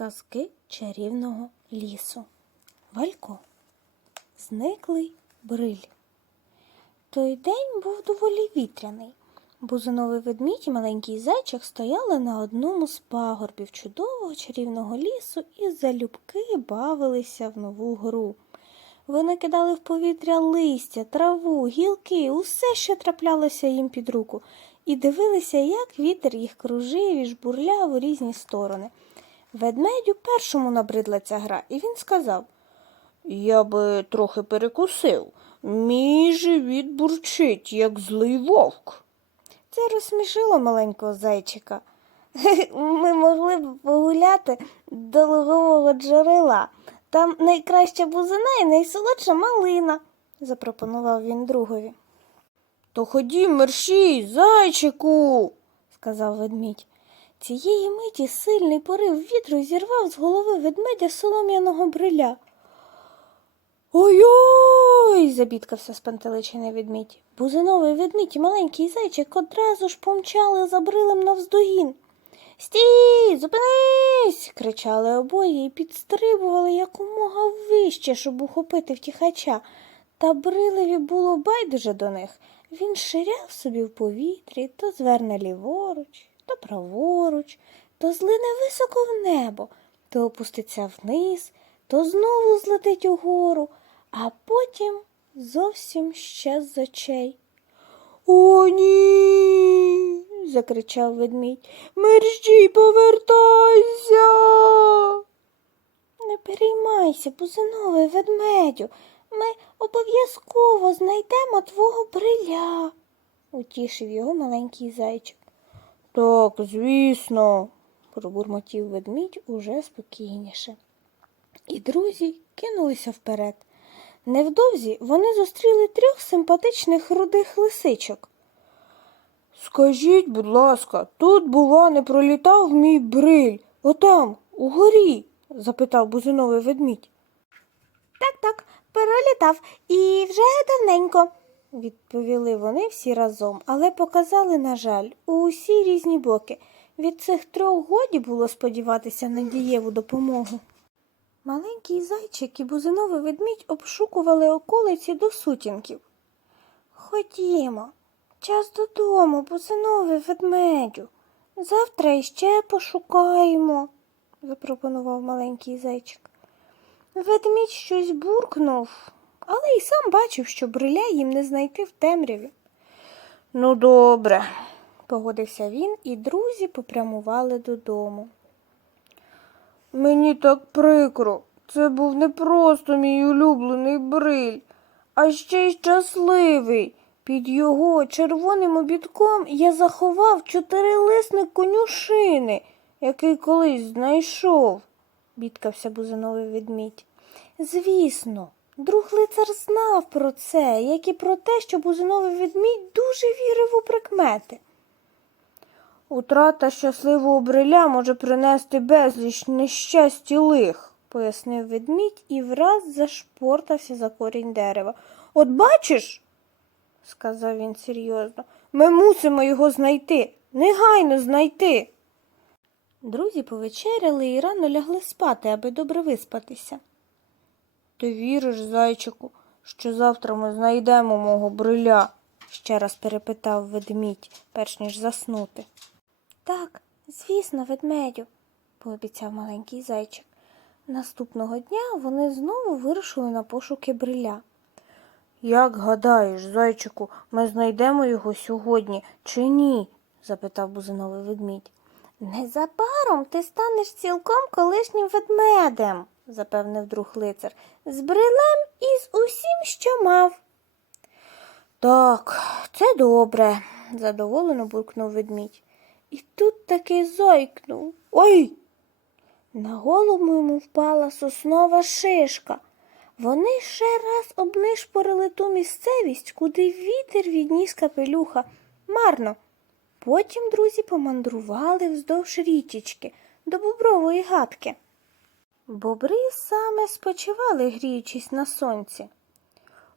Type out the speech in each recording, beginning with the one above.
Казки чарівного лісу. Валько. Зниклий бриль. Той день був доволі вітряний. Бузиновий ведмідь і маленький зайчик стояли на одному з пагорбів чудового чарівного лісу і залюбки бавилися в нову гру. Вони кидали в повітря листя, траву, гілки, усе, що траплялося їм під руку, і дивилися, як вітер їх кружив і жбурляв у різні сторони. Ведмедю першому набридла ця гра, і він сказав Я би трохи перекусив. Мій живіт бурчить, як злий вовк. Це розсмішило маленького зайчика. Ми могли б погуляти до лугового джерела. Там найкраща бузина і найсолодша малина, запропонував він другові, То ходім, мерщій, зайчику. сказав ведмідь. Цієї миті сильний порив вітру зірвав з голови ведмедя солом'яного бриля. Ой-ой. забідкався спантеличений ведмідь. Бузиновий ведмідь і маленький зайчик одразу ж помчали за брилем навздогін. Стій, зупинись. кричали обоє і підстрибували якомога вище, щоб ухопити втіхача. Та брилеві було байдуже до них. Він ширяв собі в повітрі, то зверне ліворуч, то праворуч, то злине високо в небо, то опуститься вниз, то знову злетить угору, а потім зовсім щез з очей. О, ні. закричав ведмідь. Мерщій, повертайся. Не переймайся, бузиновий ведмедю. Ми обов'язково знайдемо твого бриля, утішив його маленький зайчик. Так, звісно. пробурмотів ведмідь уже спокійніше. І друзі кинулися вперед. Невдовзі вони зустріли трьох симпатичних рудих лисичок. Скажіть, будь ласка, тут, бува, не пролітав мій бриль. Отам, угорі? запитав бузиновий ведмідь. Так, так, перелітав і вже давненько, відповіли вони всі разом, але показали, на жаль, у усі різні боки. Від цих трьох годі було сподіватися на дієву допомогу. Маленький зайчик і бузиновий ведмідь обшукували околиці до сутінків. Ходімо, час додому, бузиновий ведмедю. Завтра іще пошукаємо, запропонував маленький зайчик. Ведмідь щось буркнув, але й сам бачив, що бриля їм не знайти в темряві. Ну, добре. Погодився він, і друзі попрямували додому. Мені так прикро. Це був не просто мій улюблений бриль, а ще й щасливий. Під його червоним обідком я заховав чотирилисник конюшини, який колись знайшов, бідкався бузиновий ведмідь. Звісно, друг лицар знав про це, як і про те, що бузиновий ведмідь дуже вірив у прикмети. Утрата щасливого бриля може принести безліч нещасть і лих, пояснив ведмідь і враз зашпортався за корінь дерева. От бачиш, сказав він серйозно, ми мусимо його знайти, негайно знайти. Друзі повечеряли і рано лягли спати, аби добре виспатися. Ти віриш, зайчику, що завтра ми знайдемо мого бриля? ще раз перепитав ведмідь, перш ніж заснути. Так, звісно, ведмедю, пообіцяв маленький зайчик. Наступного дня вони знову вирушили на пошуки бриля. Як гадаєш, зайчику, ми знайдемо його сьогодні чи ні? запитав бузиновий ведмідь. Незабаром ти станеш цілком колишнім ведмедем, запевнив друг лицар, з брилем і з усім, що мав. Так, це добре. задоволено буркнув ведмідь. І тут таки зойкнув. Ой! На голову йому впала соснова шишка. Вони ще раз обнишпорили ту місцевість, куди вітер відніс капелюха. Марно. Потім друзі помандрували вздовж річечки до бобрової гадки. Бобри саме спочивали, гріючись на сонці.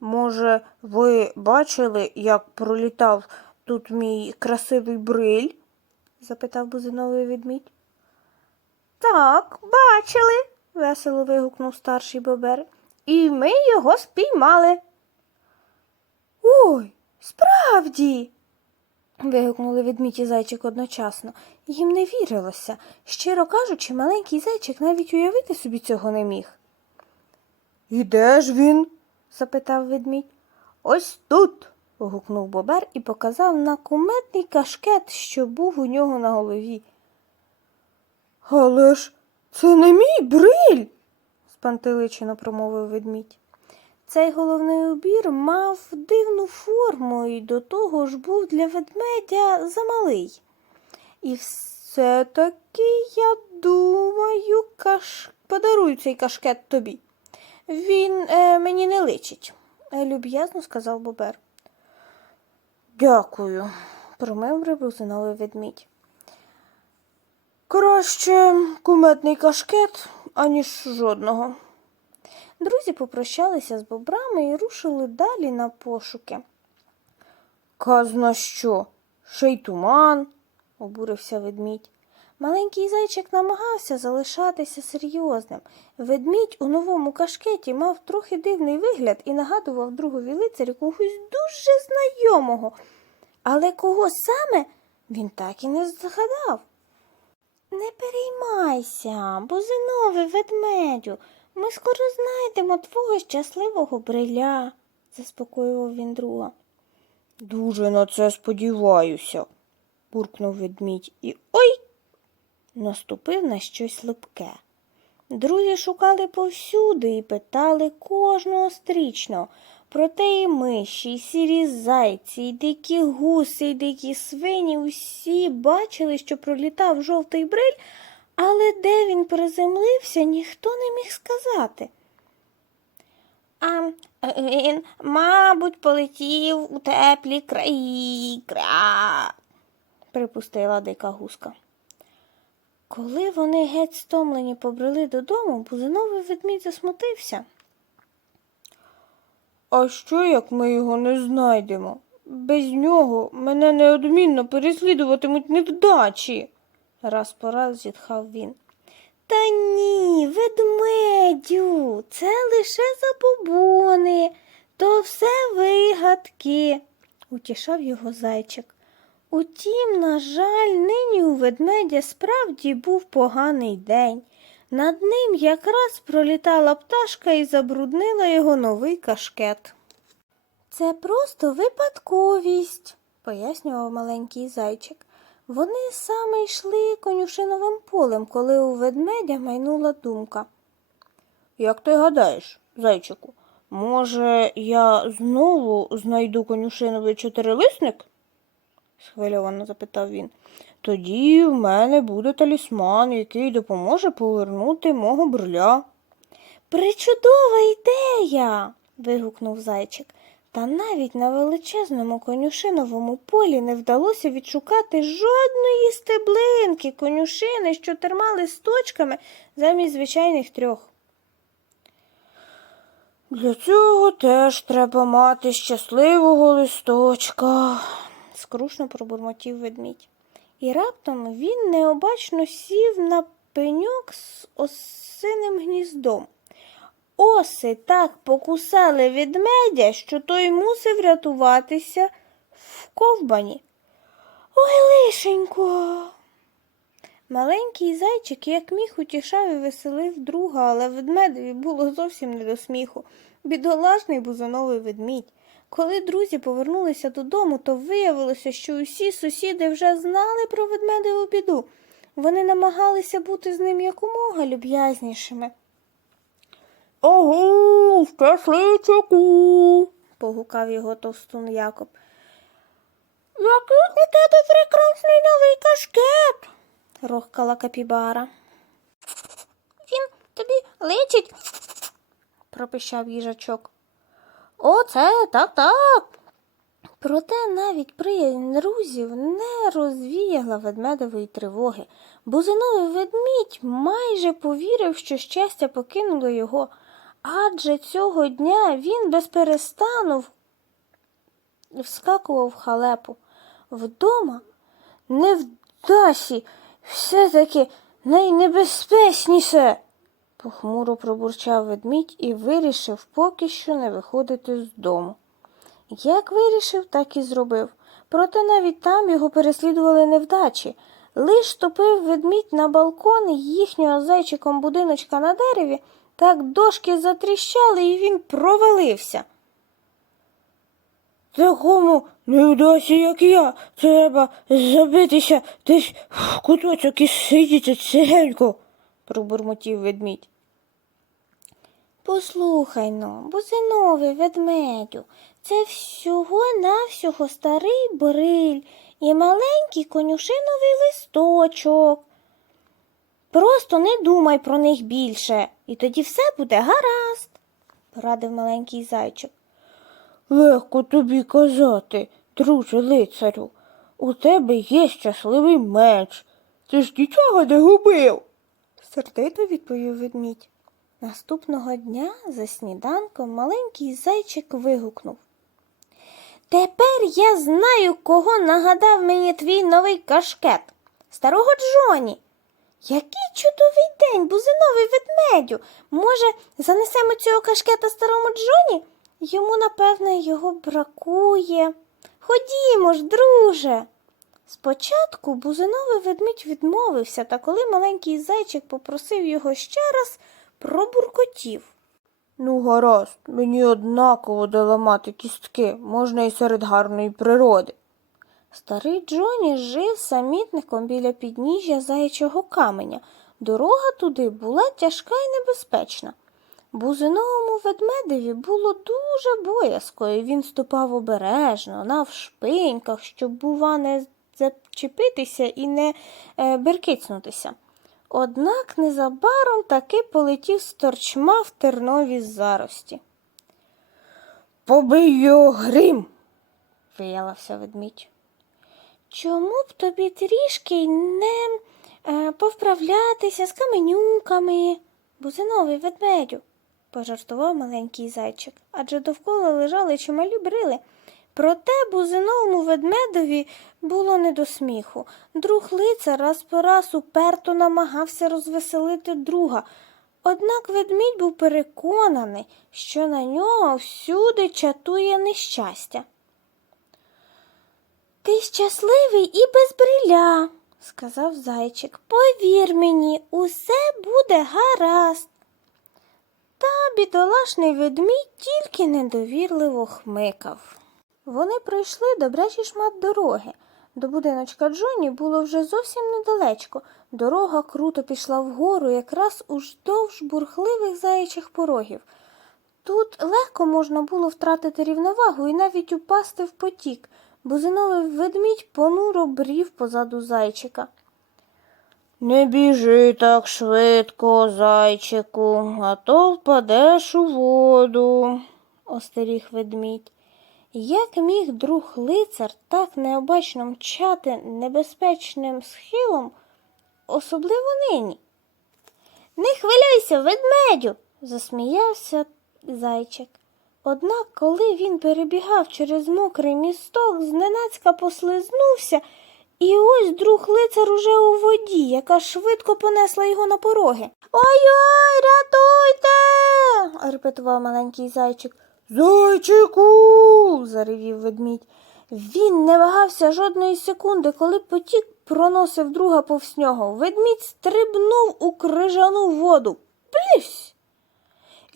Може, ви бачили, як пролітав тут мій красивий бриль? запитав бузиновий ведмідь. Так, Так, бачили, весело вигукнув старший бобер. І ми його спіймали. Ой, справді. Вигукнули ведмідь і зайчик одночасно. Їм не вірилося. Щиро кажучи, маленький зайчик навіть уявити собі цього не міг. І де ж він? запитав ведмідь. Ось тут. гукнув бобер і показав на куметний кашкет, що був у нього на голові. Але ж це не мій бриль. спантеличено промовив ведмідь. Цей головний убір мав дивну форму і до того ж був для ведмедя замалий. І все-таки, я думаю, каш... подарую цей кашкет тобі. Він е, мені не личить, е, люб'язно сказав Бобер. Дякую, промимрив бузиновий ведмідь. Краще куметний кашкет, аніж жодного. Друзі попрощалися з бобрами і рушили далі на пошуки. Казна що? Ще й туман. обурився ведмідь. Маленький зайчик намагався залишатися серйозним. Ведмідь у новому кашкеті мав трохи дивний вигляд і нагадував другові лицарю когось дуже знайомого. Але кого саме він так і не згадав. Не переймайся, бузиновий ведмедю. Ми скоро знайдемо твого щасливого бриля, заспокоював він друга. Дуже на це сподіваюся, буркнув ведмідь і Ой! наступив на щось липке. Друзі шукали повсюди і питали кожного стрічно. Проте і миші, і сірі зайці, і дикі гуси, і дикі свині усі бачили, що пролітав жовтий бриль, але де він приземлився, ніхто не міг сказати. А він, мабуть, полетів у теплі краї, кра, припустила дика гуска. Коли вони геть стомлені побрели додому, бузиновий ведмідь засмутився. А що, як ми його не знайдемо? Без нього мене неодмінно переслідуватимуть невдачі. Раз по раз зітхав він. Та ні, ведмедю, це лише забобони, то все вигадки, утішав його зайчик. Утім, на жаль, нині у ведмедя справді був поганий день. Над ним якраз пролітала пташка і забруднила його новий кашкет. Це просто випадковість, пояснював маленький зайчик. Вони саме йшли конюшиновим полем, коли у ведмедя майнула думка. Як ти гадаєш, зайчику, може, я знову знайду конюшиновий чотирилисник? схвильовано запитав він. Тоді в мене буде талісман, який допоможе повернути мого бриля. Причудова ідея. вигукнув зайчик. Та навіть на величезному конюшиновому полі не вдалося відшукати жодної стеблинки конюшини з чотирма листочками замість звичайних трьох. Для цього теж треба мати щасливого листочка. скрушно пробурмотів ведмідь. І раптом він необачно сів на пеньок з осиним гніздом. Оси так покусали ведмедя, що той мусив рятуватися в ковбані. Ой, лишенько. Маленький зайчик, як міг, утішав і веселив друга, але ведмедеві було зовсім не до сміху. Бідолашний бузановий ведмідь. Коли друзі повернулися додому, то виявилося, що усі сусіди вже знали про ведмедеву біду. Вони намагалися бути з ним якомога люб'язнішими. Ого, щасливчику. погукав його товстун Якоб. Який у тебе прекрасний новий кашкет, рохкала капібара. Він тобі личить, пропищав їжачок. Оце так так. Проте навіть приязнь друзів не розвіяла ведмедової тривоги. Бузиновий ведмідь майже повірив, що щастя покинуло його, адже цього дня він без перестану вскакував в халепу. Вдома, не в дасі, все-таки найнебезпечніше. Похмуро пробурчав ведмідь і вирішив поки що не виходити з дому. Як вирішив, так і зробив. Проте навіть там його переслідували невдачі. Лиш ступив ведмідь на балкон їхнього зайчиком будиночка на дереві, так дошки затріщали, і він провалився. Такому невдачі, як я, треба забитися десь в куточок і сидіти цигенько, пробурмотів ведмідь. Послухай но, бузиновий ведмедю, це всього-навсього старий бриль і маленький конюшиновий листочок. Просто не думай про них більше, і тоді все буде гаразд, порадив маленький зайчик. Легко тобі казати, друже лицарю. У тебе є щасливий меч. Ти ж нічого не губив. сердито відповів ведмідь. Наступного дня за сніданком маленький зайчик вигукнув. Тепер я знаю, кого нагадав мені твій новий кашкет. Старого Джоні. Який чудовий день, бузиновий ведмедю. Може, занесемо цього кашкета старому Джоні? Йому, напевне, його бракує. Ходімо ж, друже. Спочатку бузиновий ведмідь відмовився, та коли маленький зайчик попросив його ще раз, пробуркотів. Ну, гаразд, мені однаково де ламати кістки, можна і серед гарної природи. Старий Джоні жив самітником біля підніжжя заячого каменя. Дорога туди була тяжка і небезпечна. Бузиновому ведмедеві було дуже боязко, і він ступав обережно, навшпиньках, щоб, бува, не зачепитися і не е, беркицнутися. Однак незабаром таки полетів з торчма в тернові зарості. Побий його грім. виявився ведмідь. Чому б тобі трішки не е, повправлятися з каменюками, бузиновий ведмедю, пожартував маленький зайчик, адже довкола лежали чималі брили. Проте бузиновому ведмедові було не до сміху. Друг лиця раз по раз уперто намагався розвеселити друга. Однак ведмідь був переконаний, що на нього всюди чатує нещастя. Ти щасливий і без бриля, сказав зайчик. Повір мені, усе буде гаразд. Та бідолашний ведмідь тільки недовірливо хмикав. Вони пройшли добрячий шмат дороги. До будиночка Джоні було вже зовсім недалечко. Дорога круто пішла вгору, якраз уздовж бурхливих заячих порогів. Тут легко можна було втратити рівновагу і навіть упасти в потік. Бузиновий ведмідь понуро брів позаду зайчика. Не біжи так швидко, зайчику, а то впадеш у воду. остеріг ведмідь. Як міг друг лицар так необачно мчати небезпечним схилом, особливо нині? Не хвилюйся, ведмедю, засміявся зайчик. Однак, коли він перебігав через мокрий місток, зненацька послизнувся, і ось друг лицар уже у воді, яка швидко понесла його на пороги. Ой-ой, рятуйте. репетував маленький зайчик. Зайчику. заревів ведмідь. Він не вагався жодної секунди, коли потік проносив друга повз нього. Ведмідь стрибнув у крижану воду. Плюсь!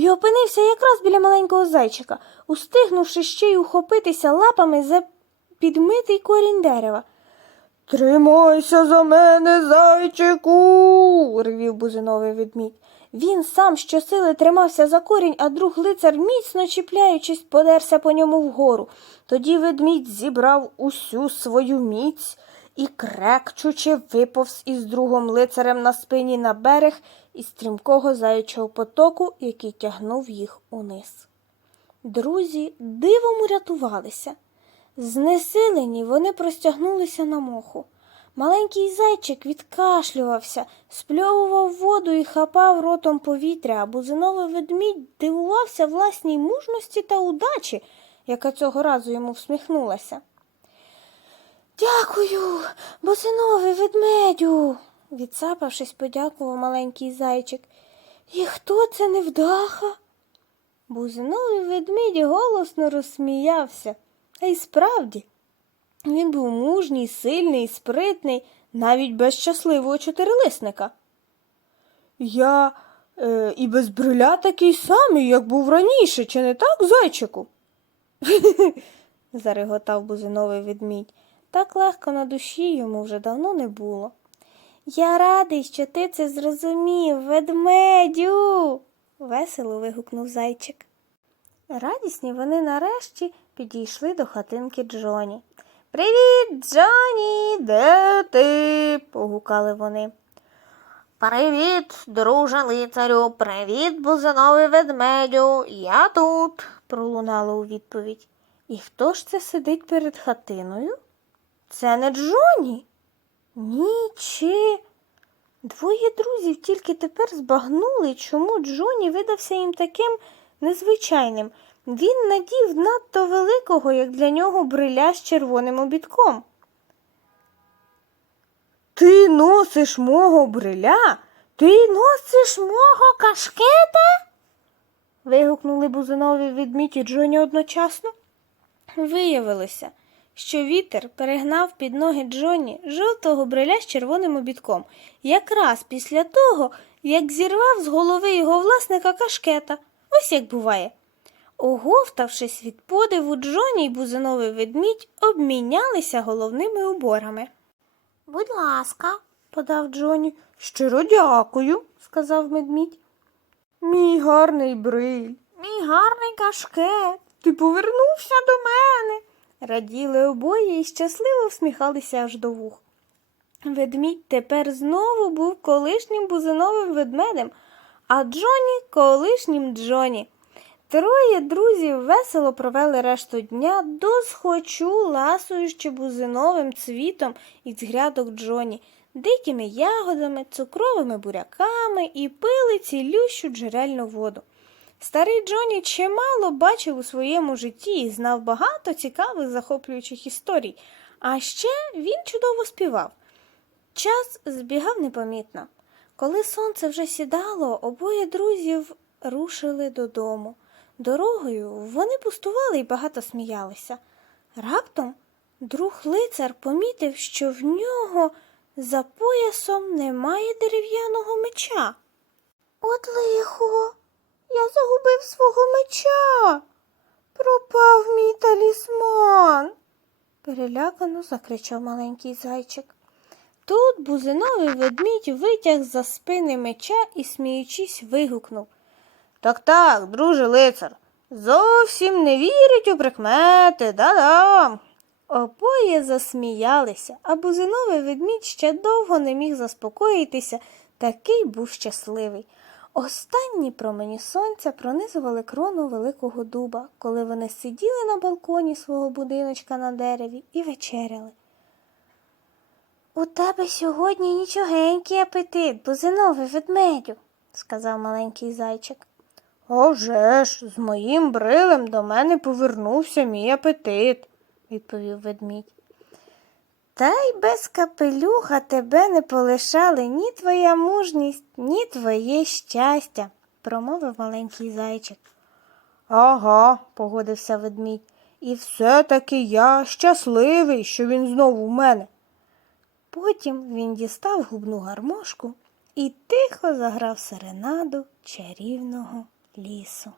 І опинився якраз біля маленького зайчика, устигнувши ще й ухопитися лапами за підмитий корінь дерева. Тримайся за мене, зайчику. ревів бузиновий ведмідь. Він сам щосили тримався за корінь, а друг лицар, міцно чіпляючись, подерся по ньому вгору. Тоді ведмідь зібрав усю свою міць і, крекчучи, виповз із другом лицарем на спині на берег із стрімкого заячого потоку, який тягнув їх униз. Друзі дивом урятувалися. Знесилені вони простягнулися на моху. Маленький зайчик відкашлювався, спльовував воду і хапав ротом повітря, а бузиновий ведмідь дивувався власній мужності та удачі, яка цього разу йому всміхнулася. Дякую, бузиновий ведмедю, відсапавшись, подякував маленький зайчик. І хто це невдаха? Бузиновий ведмідь голосно розсміявся. А й справді, він був мужній, сильний, спритний, навіть без щасливого чотирилисника. Я е, і без бриля такий самий, як був раніше, чи не так, зайчику? зареготав бузиновий ведмідь. Так легко на душі йому вже давно не було. Я радий, що ти це зрозумів, ведмедю. весело вигукнув зайчик. Радісні вони нарешті підійшли до хатинки Джоні. Привіт, Джоні, де ти? погукали вони. Привіт, друже лицарю, привіт, бузиновий ведмедю, я тут. пролунало у відповідь. І хто ж це сидить перед хатиною? Це не Джоні? Ні, чи. Двоє друзів тільки тепер збагнули, чому Джоні видався їм таким незвичайним. Він надів надто великого, як для нього, бриля з червоним обідком. Ти носиш мого бриля? Ти носиш мого кашкета? вигукнули бузинові ведмідь Джоні одночасно. Виявилося, що вітер перегнав під ноги Джоні жовтого бриля з червоним обідком, якраз після того, як зірвав з голови його власника кашкета. Ось як буває. Оговтавшись від подиву, Джоні й бузиновий ведмідь обмінялися головними уборами. Будь ласка, Подав Джоні, Щиро дякую, сказав ведмідь. мій гарний бриль. мій гарний кашкет. Ти повернувся до мене. Раділи обоє і щасливо всміхалися аж до вух. Ведмідь тепер знову був колишнім бузиновим ведмедем, а Джоні колишнім Джоні. Троє друзів весело провели решту дня до схочу, ласуючи бузиновим цвітом із грядок Джоні, дикими ягодами, цукровими буряками і пили цілющу джерельну воду. Старий Джоні чимало бачив у своєму житті і знав багато цікавих захоплюючих історій, а ще він чудово співав. Час збігав непомітно. Коли сонце вже сідало, обоє друзів рушили додому. Дорогою вони пустували і багато сміялися. Раптом друг лицар помітив, що в нього за поясом немає дерев'яного меча. От лихо, я загубив свого меча. Пропав мій талісман. перелякано закричав маленький зайчик. Тут бузиновий ведмідь витяг за спини меча і, сміючись, вигукнув. Так так, друже лицар, зовсім не вірить у прикмети, да-да. Обоє засміялися, а бузиновий ведмідь ще довго не міг заспокоїтися, такий був щасливий. Останні промені сонця пронизували крону великого дуба, коли вони сиділи на балконі свого будиночка на дереві і вечеряли. У тебе сьогодні нічогенький апетит, бузиновий ведмедю, сказав маленький зайчик. «А ж, з моїм брилем до мене повернувся мій апетит, відповів ведмідь. Та й без капелюха тебе не полишали ні твоя мужність, ні твоє щастя, промовив маленький зайчик. Ага, погодився ведмідь. І все-таки я щасливий, що він знову в мене. Потім він дістав губну гармошку і тихо заграв серенаду чарівного лісу.